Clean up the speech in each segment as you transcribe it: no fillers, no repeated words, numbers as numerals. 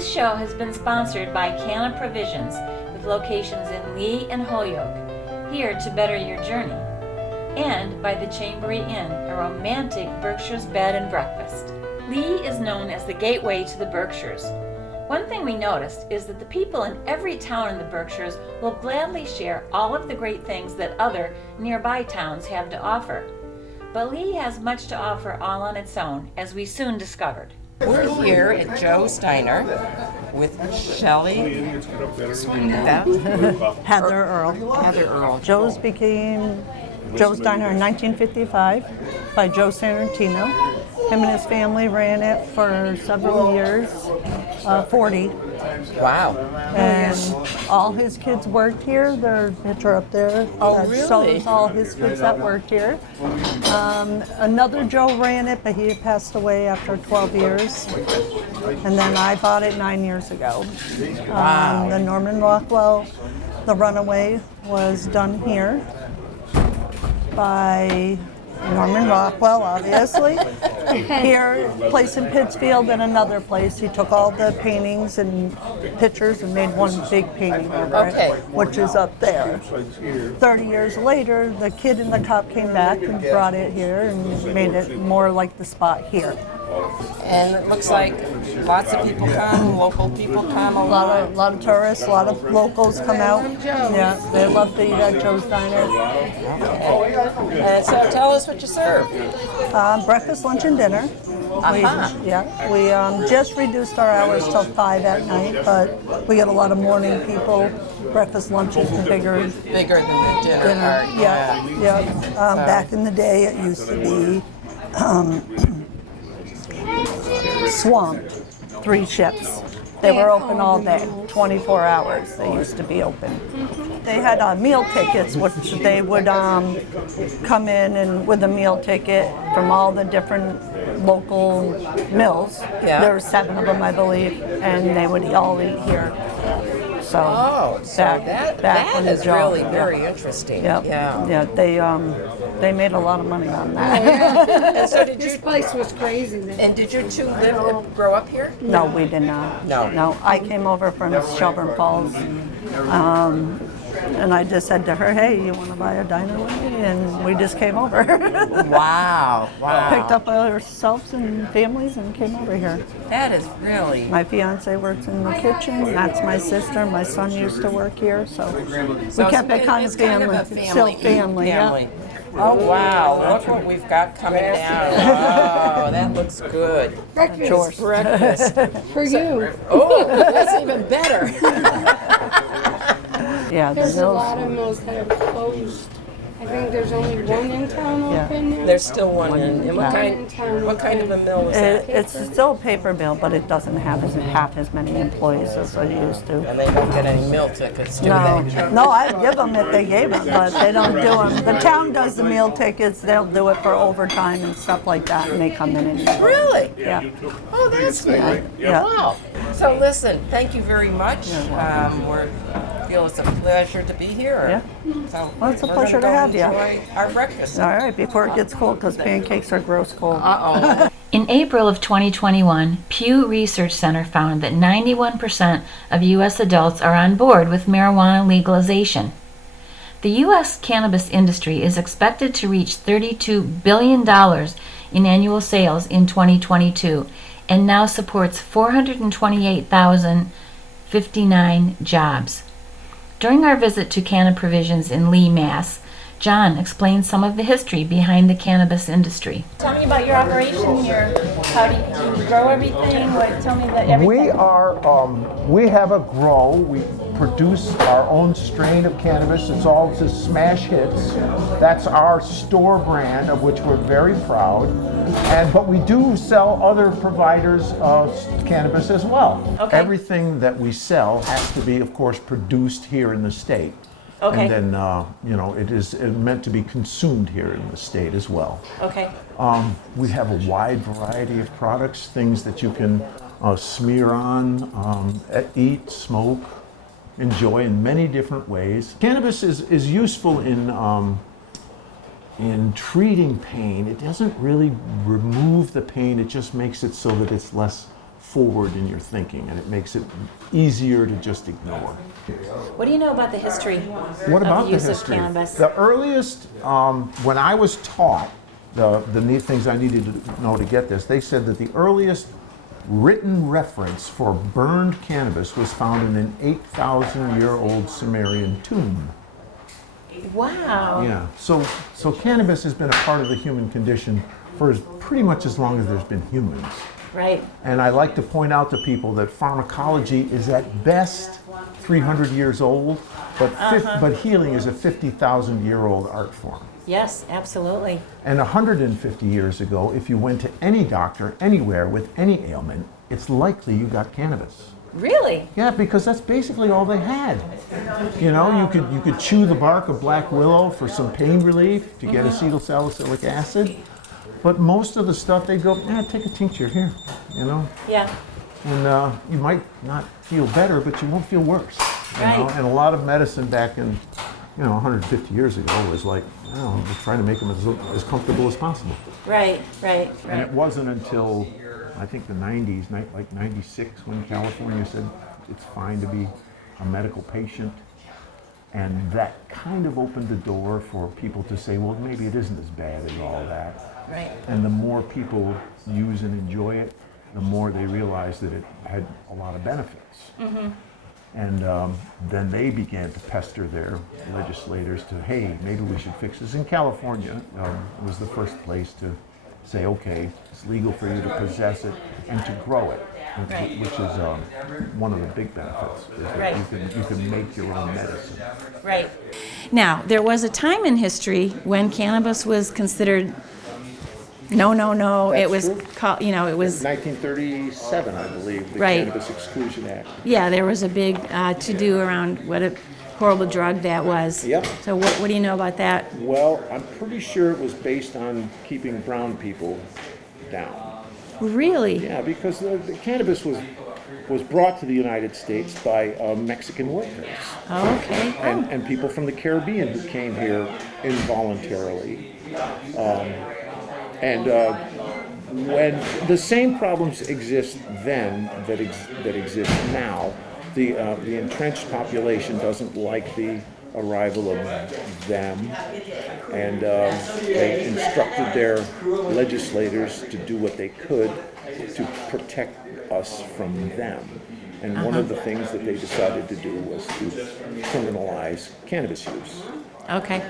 This show has been sponsored by Canna Provisions, with locations in Lee and Holyoke, here to better your journey, and by the Chambery Inn, a romantic Berkshires bed and breakfast. Lee is known as the gateway to the Berkshires. One thing we noticed is that the people in every town in the Berkshires will gladly share all of the great things that other nearby towns have to offer. But Lee has much to offer all on its own, as we soon discovered. We're here at Joe's Diner with Shelley Heather Earl. Joe's became Joe's Diner in 1955 by Joe Santartino. Him and his family ran it for several years, 40. Wow. And all his kids worked here. Their picture up there. Oh, really? Shows all his kids that worked here. Another Joe ran it, but he had passed away after 12 years. And then I bought it 9 years ago. Wow. The Norman Rockwell, the Runaway, was done here by Norman Rockwell, obviously. Here, place in Pittsfield, and another place. He took all the paintings and pictures and made one big painting over it, which is up there. 30 years later, the Kid and the Cop came back and brought it here and made it more like the spot here. And it looks like lots of people come, local people come a A lot of tourists, a lot of locals come out. Yeah, they love to eat at Joe's Diner. And so tell us what you serve. Breakfast, lunch, and dinner. We just reduced our hours till 5 at night, but we get a lot of morning people. Breakfast, lunch is bigger Bigger than the dinner part. Yeah. Back in the day, it used to be swamped, 3 shifts. They were open all day, 24 hours they used to be open. They had meal tickets, which they would come in and with a meal ticket from all the different local mills. Yeah. There were 7 of them, I believe, and they would all eat here. So, that is really very interesting. Yeah. They made a lot of money on that. And so This place was crazy then. And did you two grow up here? No, we did not. No. I came over from Shelburne Falls, and I just said to her, "Hey, you want to buy a diner with me?" And we just came over. Wow. Picked up ourselves and families and came over here. That is really... My fiance works in the kitchen. That's my sister. My son used to work here, so we kept it kind of family. Still family. Yeah. Oh, wow. Look what we've got coming down. Oh, that looks good. Breakfast. Breakfast. For you. Oh, that's even better. Yeah, There's a lot of mills that are closed. I think there's only one in town open now. There's still one in. And what kind of a mill is that? It's still a paper mill, but it doesn't have half as many employees as it used to. And they don't get any meal tickets, do No, they? no, I'd give them if they gave them, but they don't do them. The town does the meal tickets. They'll do it for overtime and stuff like that, and they come in and eat. Really? Yeah. Oh, that's good. Yeah. Wow. So listen, thank you very much. We feel it's a pleasure to be here. Yeah. So Well, it's a we're pleasure gonna to go have you. enjoy our breakfast. All right, before it gets cold, because pancakes are gross cold. Uh-oh. In April of 2021, Pew Research Center found that 91% of U.S. adults are on board with marijuana legalization. The U.S. cannabis industry is expected to reach $32 billion in annual sales in 2022 and now supports 428,059 jobs. During our visit to Canna Provisions in Lee, Mass., John explained some of the history behind the cannabis industry. Tell me about your operation here. How do you grow everything? Tell me that everything. We have a grow. We produce our own strain of cannabis. It's all just smash hits. That's our store brand, of which we're very proud. But we do sell other providers of cannabis as well. Okay. Everything that we sell has to be, of course, produced here in the state. Okay. And then, it is meant to be consumed here in the state as well. Okay. We have a wide variety of products, things that you can smear on, eat, smoke, enjoy in many different ways. Cannabis is useful in treating pain. It doesn't really remove the pain, it just makes it so that it's less forward in your thinking, and it makes it easier to just ignore. What do you know about the history What about of the the use history? of cannabis? The earliest, when I was taught the neat things I needed to know to get this, they said that the earliest written reference for burned cannabis was found in an 8,000-year-old Sumerian tomb. Wow. Yeah, so cannabis has been a part of the human condition for pretty much as long as there's been humans. Right. And I like to point out to people that pharmacology is at best 300 years old, but healing is a 50,000-year-old art form. Yes, absolutely. And 150 years ago, if you went to any doctor anywhere with any ailment, it's likely you got cannabis. Really? Yeah, because that's basically all they had. You know, you could chew the bark of black willow for some pain relief to get acetylsalicylic acid, but most of the stuff they go, take a tincture here, you know. Yeah. And you might not feel better, but you won't feel worse. You know? And a lot of medicine back in, 150 years ago was like, we're trying to make them as comfortable as possible. Right. And it wasn't until, I think the 90s, like 96, when California said it's fine to be a medical patient. And that kind of opened the door for people to say, well, maybe it isn't as bad as all that. Right. And the more people use and enjoy it, the more they realize that it had a lot of benefits. And then they began to pester their legislators to, hey, maybe we should fix this. In California, was the first place to say, okay, it's legal for you to possess it and to grow it, which is one of the big benefits. Is that you can make your own medicine. Right. Now, there was a time in history when cannabis was considered no. That's It was true. called, it was 1937, I believe, the Right. Cannabis Exclusion Act. Yeah, there was a big to-do around what a horrible drug that was. Yep. So what do you know about that? Well, I'm pretty sure it was based on keeping brown people down. Really? Yeah, because the cannabis was brought to the United States by Mexican workers Oh, okay. and people from the Caribbean who came here involuntarily. When the same problems exist then that exist now, the entrenched population doesn't like the arrival of them, and they instructed their legislators to do what they could to protect us from them. And one of the things that they decided to do was to criminalize cannabis use. Okay.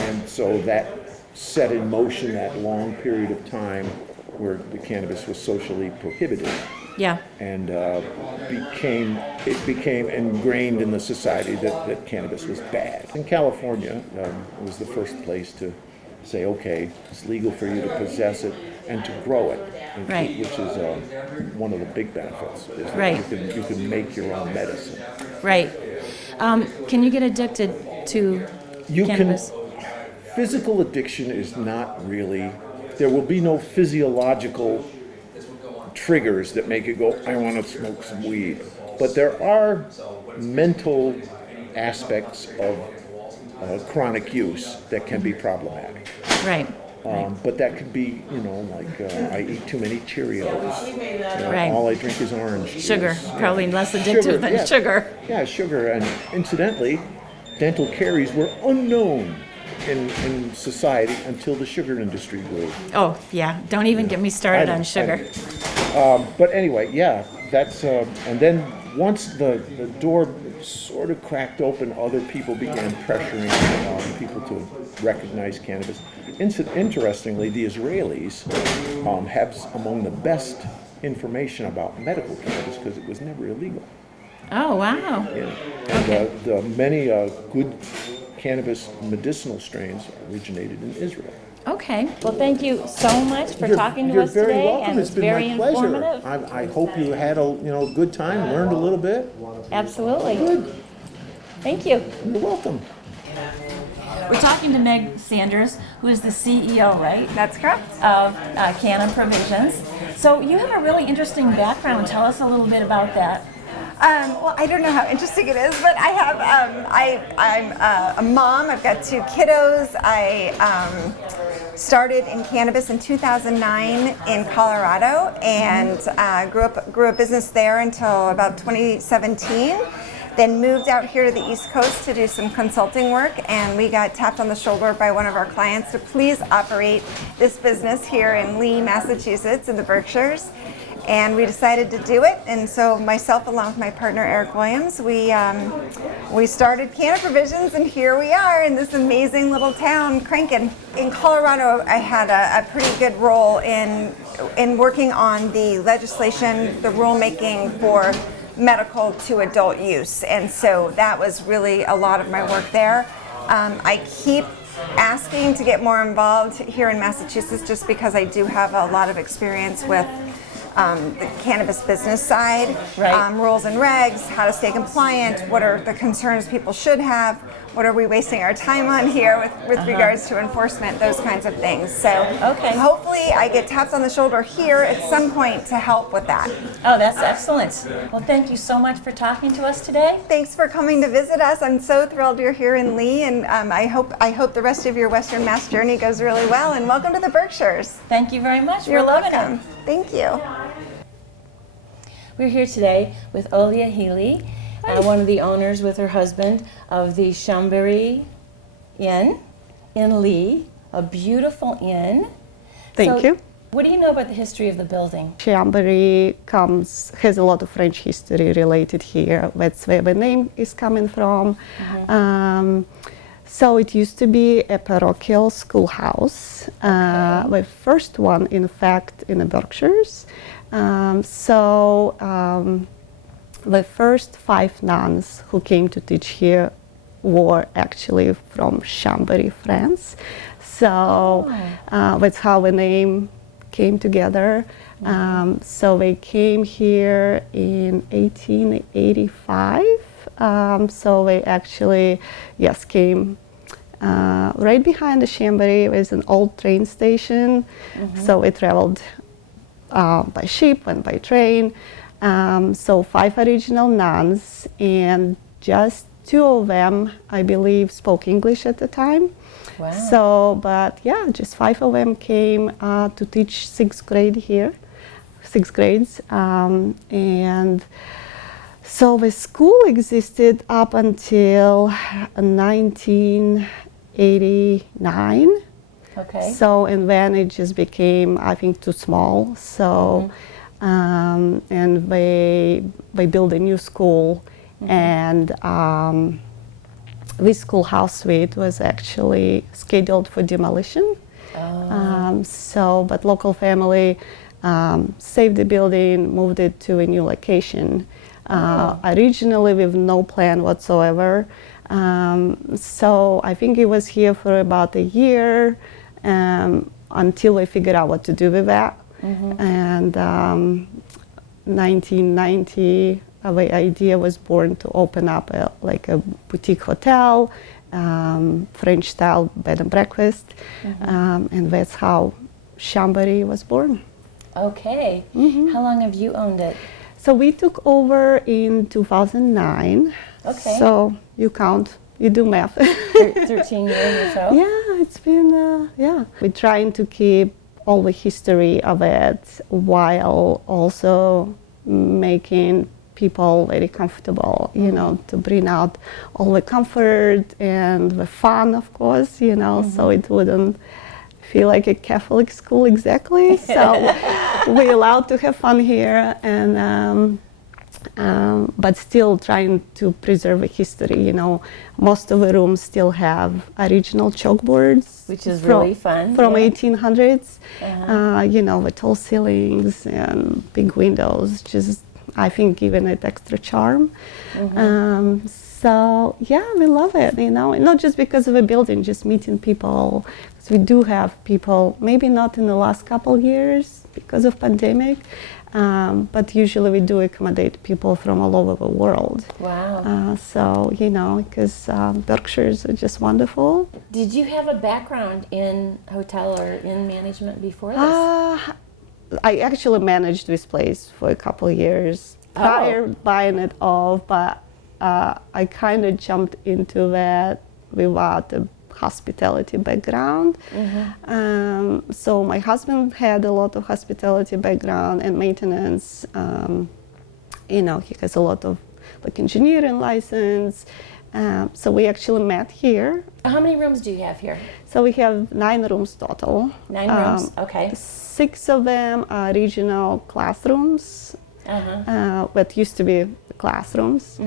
And so that set in motion that long period of time where the cannabis was socially prohibited. Yeah. And became ingrained in the society that cannabis was bad. In California, it was the first place to say, okay, it's legal for you to possess it and to grow it, Right. which is one of the big benefits. Is that Right. you can make your own medicine. Right. Can you get addicted to cannabis? Physical addiction is not really, there will be no physiological triggers that make it go, I want to smoke some weed. But there are mental aspects of chronic use that can be problematic. Right. But that could be, like I eat too many Cheerios. Right. All I drink is orange juice. Sugar, probably less addictive than yeah. sugar. Yeah, sugar. And incidentally, dental caries were unknown in society until the sugar industry grew. Oh, yeah. Don't even get me started on sugar. But anyway, yeah, that's, and then once the door sort of cracked open, other people began pressuring people to recognize cannabis. Interestingly, the Israelis have among the best information about medical cannabis because it was never illegal. Oh, wow. Yeah. And the many good cannabis medicinal strains originated in Israel. Okay. Well, thank you so much for talking to You're us very today, welcome. and It's it's been very my pleasure. informative. I hope you had a good time, learned a little bit. Absolutely. Good. Thank you. You're welcome. We're talking to Meg Sanders, who is the CEO, right? That's correct. Of Canna Provisions. So you have a really interesting background. Tell us a little bit about that. Well, I don't know how interesting it is, but I have, I'm a mom. I've got 2 kiddos. I started in cannabis in 2009 in Colorado and grew a business there until about 2017. Then moved out here to the East Coast to do some consulting work, and we got tapped on the shoulder by one of our clients to please operate this business here in Lee, Massachusetts in the Berkshires. And we decided to do it, and so myself along with my partner Eric Williams, we started Canna Provisions, and here we are in this amazing little town cranking. In Colorado, I had a pretty good role in working on the legislation, the rulemaking for medical to adult use, and so that was really a lot of my work there. I keep asking to get more involved here in Massachusetts just because I do have a lot of experience with the cannabis business side, Right. Rules and regs, how to stay compliant, what are the concerns people should have, what are we wasting our time on here with regards to enforcement, those kinds of things. So Okay. hopefully I get tapped on the shoulder here at some point to help with that. Oh, that's excellent. Well, thank you so much for talking to us today. Thanks for coming to visit us. I'm so thrilled you're here in Lee, and I hope the rest of your Western Mass journey goes really well. And welcome to the Berkshires. Thank you very much. You're We're loving welcome. it. Thank you. We're here today with Olia Healy, one of the owners with her husband of the Chambery Inn in Lee, a beautiful inn. Thank you. What do you know about the history of the building? Chambery has a lot of French history related here. That's where the name is coming from. So it used to be a parochial schoolhouse, the first one, in fact, in the Berkshires. The first 5 nuns who came to teach here were actually from Chambery, France. So that's how the name came together. So they came here in 1885. So they actually, came right behind the Chambery. There's an old train station. So we traveled by ship and by train. So 5 original nuns, and just 2 of them, I believe, spoke English at the time. Wow. So, but yeah, just 5 of them came to teach 6th grade here, 6th grades. And so the school existed up until 1989. Okay. So, and then it just became, I think, too small. So, and they built a new school, and this schoolhouse suite was actually scheduled for demolition. But local family saved the building, moved it to a new location. Originally with no plan whatsoever. So I think it was here for about a year until we figured out what to do with that. And 1990, the idea was born to open up a boutique hotel, French-style bed and breakfast, and that's how Chambery was born. Okay. How long have you owned it? So we took over in 2009. Okay. So you count, you do math. 13 years or so? Yeah, it's been, We're trying to keep all the history of it while also making people very comfortable, to bring out all the comfort and the fun, of course, so it wouldn't feel like a Catholic school exactly. So we're allowed to have fun here, and but still trying to preserve the history. Most of the rooms still have original chalkboards, Which is really fun. from yeah. 1800s. With tall ceilings and big windows, just I think giving it extra charm. So yeah, we love it. And not just because of the building, just meeting people. So we do have people, maybe not in the last couple years because of pandemic, but usually we do accommodate people from all over the world. Wow. Because Berkshires are just wonderful. Did you have a background in hotel or in management before this? I actually managed this place for a couple of years prior buying it off, but I kind of jumped into that without a hospitality background. So my husband had a lot of hospitality background and maintenance. You know, he has a lot of like engineering license. So we actually met here. How many rooms do you have here? So we have 9 rooms total. 9 rooms, okay. 6 of them are regional classrooms, what used to be classrooms,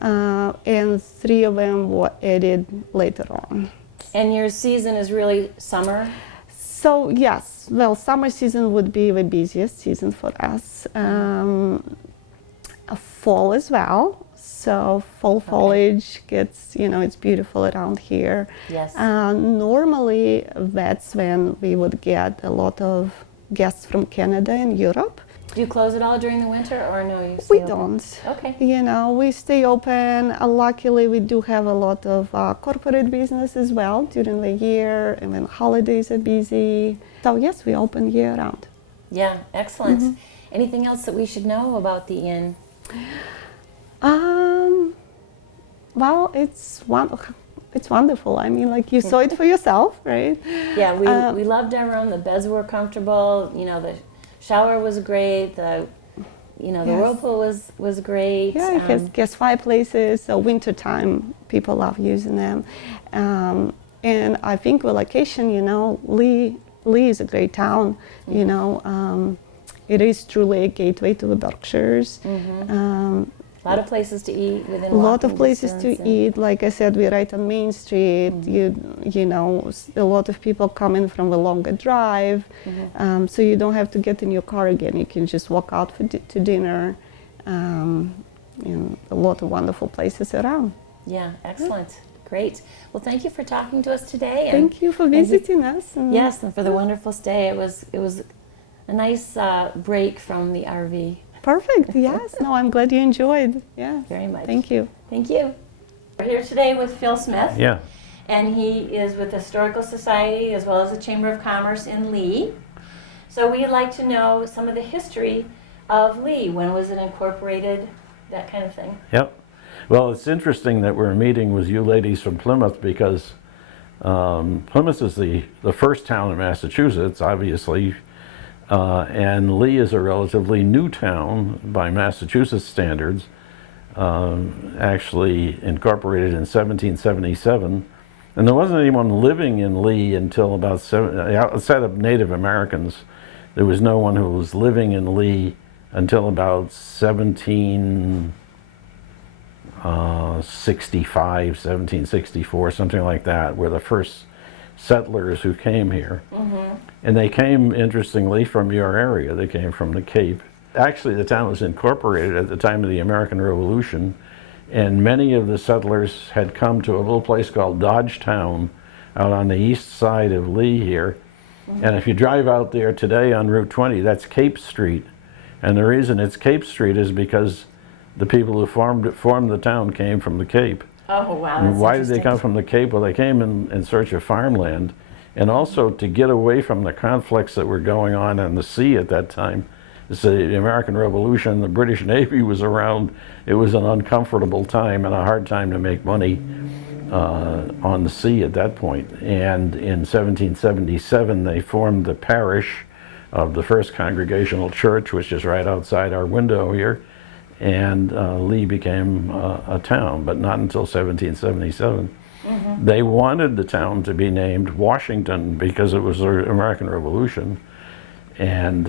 and 3 of them were added later on. And your season is really summer? So yes, well, summer season would be the busiest season for us. Fall as well. So fall foliage gets, you know, it's beautiful around here. Yes. Normally, that's when we would get a lot of guests from Canada and Europe. Do you close it all during the winter, or no? You We stay open? don't. Okay. You know, we stay open. Luckily, we do have a lot of corporate business as well during the year, and when holidays are busy. So yes, we open year round. Yeah, excellent. Anything else that we should know about the inn? Well, it's wonderful. I mean, like you saw it for yourself, right? Yeah, we loved our room. The beds were comfortable. You know, the shower was great. The whirlpool was great. Yeah, it has gas fireplaces. So winter time, people love using them. And I think the location, you know, Lee is a great town. You know, it is truly a gateway to the Berkshires. A lot of places to eat within A lot of walking places to distance, eat. Like I said, we're right on Main Street. You know, a lot of people come in from a longer drive, so you don't have to get in your car again. You can just walk out to dinner. You know, a lot of wonderful places around. Yeah, excellent. Great. Well, thank you for talking to us today. Thank you for visiting us. And Yes, and for the wonderful stay. It was a nice break from the RV. Perfect. Yes. No, I'm glad you enjoyed. Yeah. Very much. Thank you. Thank you. We're here today with Phil Smith. Yeah. And he is with the Historical Society as well as the Chamber of Commerce in Lee. So we'd like to know some of the history of Lee. When was it incorporated? That kind of thing. Yep. Well, it's interesting that we're meeting with you ladies from Plymouth because Plymouth is the first town in Massachusetts, obviously, and Lee is a relatively new town by Massachusetts standards, actually incorporated in 1777. And there wasn't anyone living in Lee until about outside of Native Americans. There was no one who was living in Lee until about 1764, something like that, were the first settlers who came here. And they came, interestingly, from your area. They came from the Cape. Actually, the town was incorporated at the time of the American Revolution, and many of the settlers had come to a little place called Dodgetown out on the east side of Lee here. And if you drive out there today on Route 20, that's Cape Street. And the reason it's Cape Street is because the people who formed the town came from the Cape. Oh, wow. And why did they come from the Cape? Well, they came in search of farmland, and also to get away from the conflicts that were going on the sea at that time. It's the American Revolution, the British Navy was around. It was an uncomfortable time and a hard time to make money on the sea at that point. And in 1777, they formed the parish of the First Congregational Church, which is right outside our window here. And Lee became a town, but not until 1777. They wanted the town to be named Washington because it was the American Revolution. And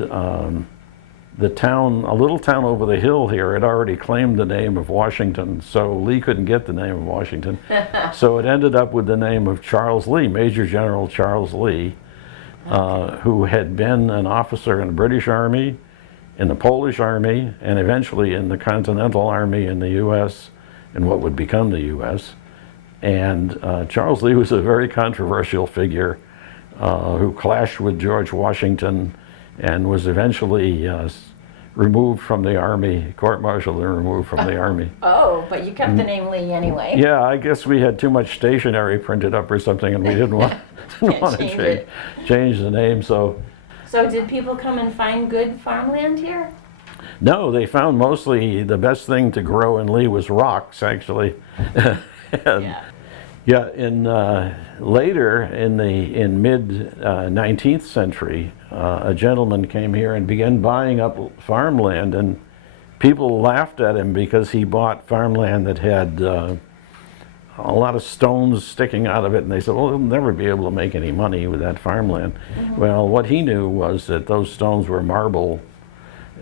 the town, a little town over the hill here, had already claimed the name of Washington, so Lee couldn't get the name of Washington. So it ended up with the name of Charles Lee, Major General Charles Lee, who had been an officer in the British Army, in the Polish Army, and eventually in the Continental Army in the U.S., in what would become the U.S. And Charles Lee was a very controversial figure who clashed with George Washington and was eventually removed from the Army, court-martialed and removed from the Army. Oh, but you kept the name Lee anyway. Yeah, I guess we had too much stationery printed up or something, and we didn't want to change the name. So did people come and find good farmland here? no, they found mostly the best thing to grow in Lee was rocks, actually. Yeah, later in mid 19th century, a gentleman came here and began buying up farmland, and people laughed at him because he bought farmland that had a lot of stones sticking out of it, and they said, well, he'll never be able to make any money with that farmland. Well, what he knew was that those stones were marble,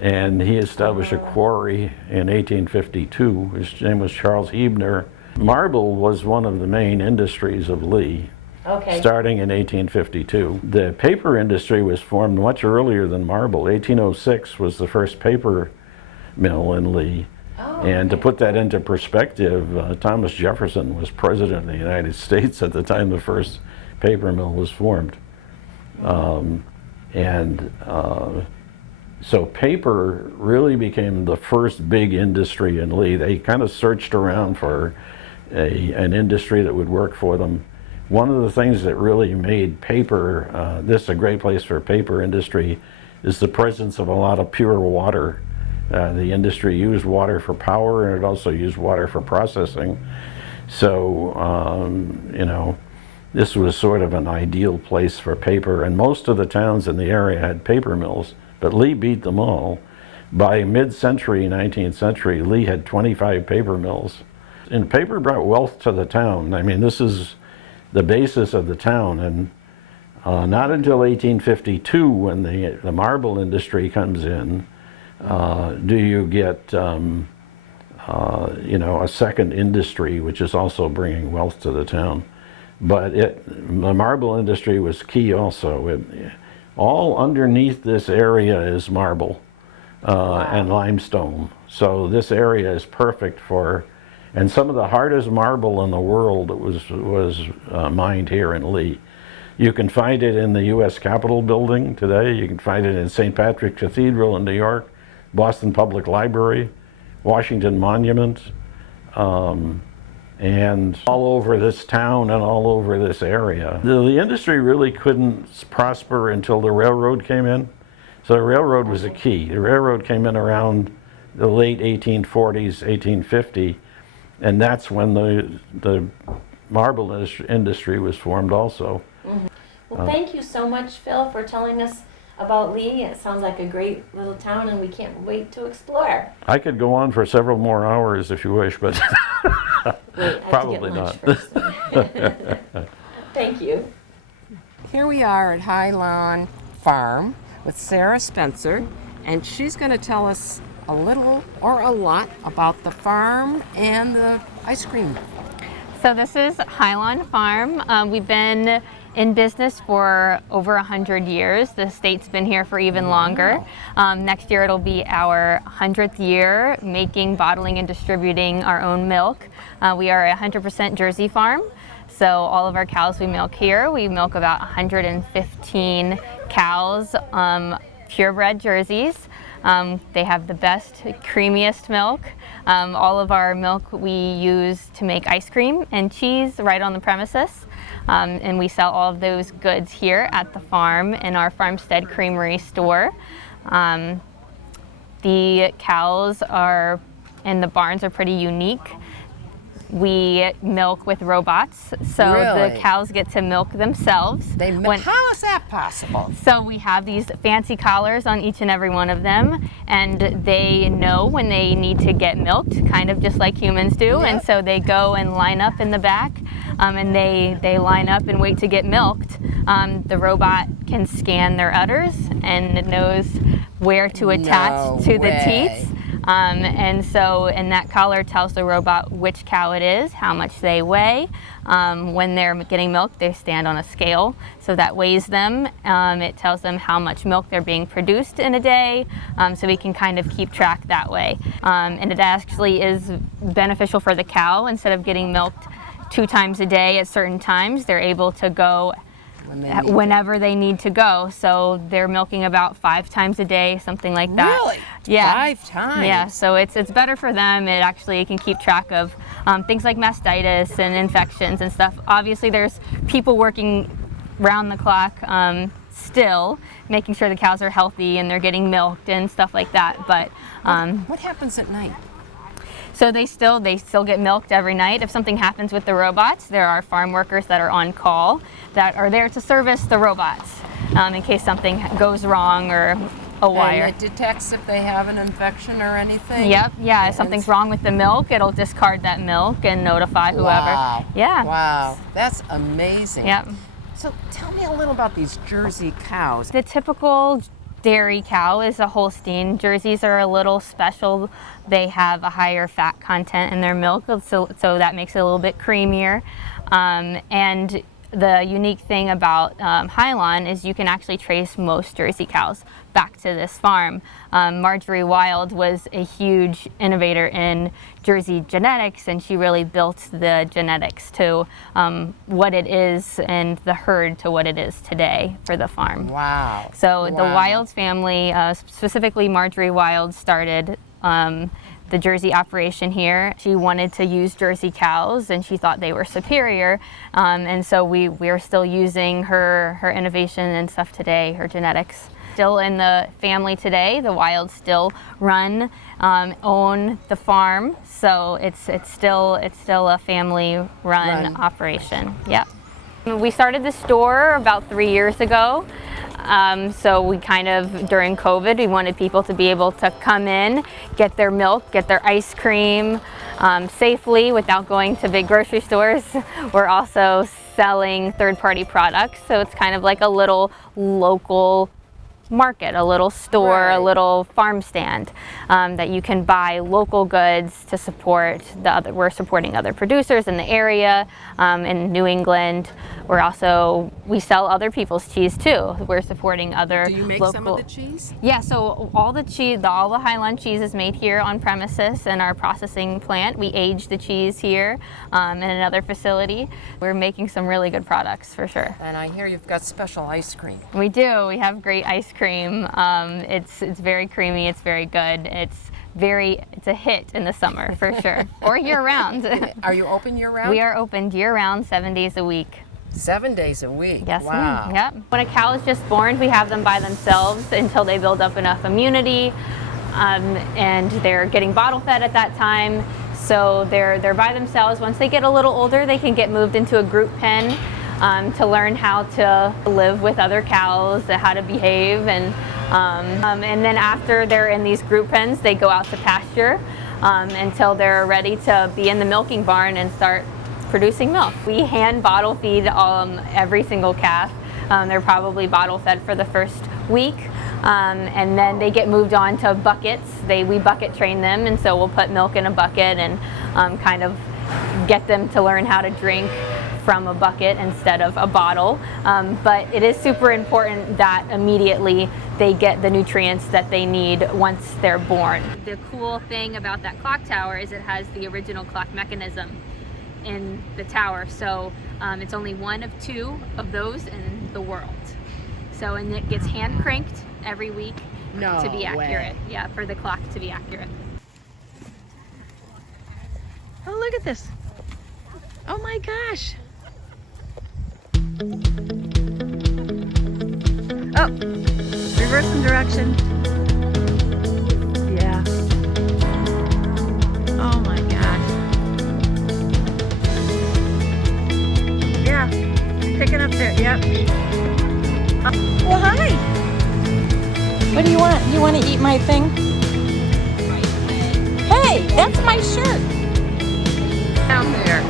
and he established a quarry in 1852. His name was Charles Hebner. Marble was one of the main industries of Lee, starting in 1852. The paper industry was formed much earlier than marble. 1806 was the first paper mill in Lee. And to put that into perspective, Thomas Jefferson was president of the United States at the time the first paper mill was formed. So paper really became the first big industry in Lee. They kind of searched around for an industry that would work for them. One of the things that really made paper, this a great place for paper industry, is the presence of a lot of pure water. The industry used water for power, and it also used water for processing. So, you know, this was sort of an ideal place for paper, and most of the towns in the area had paper mills, but Lee beat them all. By mid-century, 19th century, Lee had 25 paper mills. And paper brought wealth to the town. I mean, this is the basis of the town, and not until 1852, when the marble industry comes in, do you get you know, a second industry which is also bringing wealth to the town. But the marble industry was key also. All underneath this area is marble and limestone. So this area is perfect for, and some of the hardest marble in the world was mined here in Lee. You can find it in the U.S. Capitol building today. You can find it in St. Patrick's Cathedral in New York, Boston Public Library, Washington Monument, and all over this town and all over this area. The industry really couldn't prosper until the railroad came in. So the railroad was a key. The railroad came in around the late 1840s, 1850, and that's when the marble industry was formed also. Well, thank you so much, Phil, for telling us about Lee. It sounds like a great little town, and we can't wait to explore. I could go on for several more hours if you wish, but Wait, probably not. Thank you. Here we are at High Lawn Farm with Sarah Spencer, and she's going to tell us a little or a lot about the farm and the ice cream. So this is High Lawn Farm. We've been in business for over 100 years. The state's been here for even longer. Next year it'll be our 100th year making, bottling, and distributing our own milk. We are a 100% Jersey farm. So all of our cows we milk here. We milk about 115 cows, purebred Jerseys. They have the best, creamiest milk. All of our milk we use to make ice cream and cheese right on the premises. And we sell all of those goods here at the farm in our Farmstead Creamery store. The cows and the barns are pretty unique. We milk with robots, so Really? The cows get to milk themselves. How is that possible? So we have these fancy collars on each and every one of them, and they know when they need to get milked, kind of just like humans do. And so they go and line up in the back, and they line up and wait to get milked. The robot can scan their udders, and it knows where to attach to the teats. And that collar tells the robot which cow it is, how much they weigh. When they're getting milked, they stand on a scale, so that weighs them. It tells them how much milk they're being produced in a day, so we can kind of keep track that way. And it actually is beneficial for the cow. Instead of getting milked 2 times a day at certain times, they're able to go whenever they need to go. So they're milking about 5 times a day, something like that. Really? Yeah. 5 times? Yeah, so it's better for them. It actually can keep track of things like mastitis and infections and stuff. Obviously there's people working round the clock still, making sure the cows are healthy and they're getting milked and stuff like that. But what happens at night? So they still get milked every night. If something happens with the robots, there are farm workers that are on call that are there to service the robots in case something goes wrong or a wire. And it detects if they have an infection or anything? Yep, yeah, if something's wrong with the milk, it'll discard that milk and notify whoever. Wow. Yeah. Wow, that's amazing. Yep. So tell me a little about these Jersey cows. The typical dairy cow is a Holstein. Jerseys are a little special. They have a higher fat content in their milk, so that makes it a little bit creamier. And the unique thing about Hylon is you can actually trace most Jersey cows back to this farm. Marjorie Wild was a huge innovator in Jersey genetics, and she really built the genetics to what it is and the herd to what it is today for the farm. Wow. So the Wild family, specifically Marjorie Wild, started the Jersey operation here. She wanted to use Jersey cows and she thought they were superior, and so we are still using her innovation and stuff today, her genetics. Still in the family today. The Wilds still run, own the farm, so it's still a family run operation. Yep. We started the store about 3 years ago. So we kind of, during COVID, we wanted people to be able to come in, get their milk, get their ice cream safely without going to big grocery stores. We're also selling third-party products, so it's kind of like a little local market, a little store, a little farm stand that you can buy local goods to support we're supporting other producers in the area, in New England. We sell other people's cheese too. We're supporting other Do you make local. some of the cheese? Yeah, so all the Hylon cheese is made here on premises in our processing plant. We age the cheese here in another facility. We're making some really good products for sure. And I hear you've got special ice cream. We do. We have great ice cream. It's very creamy. It's very good. It's a hit in the summer for sure, or year round. Are you open year round? We are open year round, 7 days a week. 7 days a week. Yes, wow. ma'am. Yep. When a cow is just born, we have them by themselves until they build up enough immunity, and they're getting bottle fed at that time. So they're by themselves. Once they get a little older, they can get moved into a group pen to learn how to live with other cows, how to behave, and then after they're in these group pens, they go out to pasture until they're ready to be in the milking barn and start producing milk. We hand bottle feed every single calf. They're probably bottle fed for the first week, and then they get moved on to buckets. We bucket train them, and so we'll put milk in a bucket and kind of get them to learn how to drink from a bucket instead of a bottle. But it is super important that immediately they get the nutrients that they need once they're born. The cool thing about that clock tower is it has the original clock mechanism in the tower, so it's only one of two of those in the world. So, and it gets hand cranked every week to be accurate. Yeah, for the clock to be accurate. Oh, look at this. Oh my gosh. Oh, reversing direction. Yeah. Oh my gosh. Yeah, picking up there, yep. Well, hi. What do you want? You want to eat my thing? Hey, that's my shirt. Down there.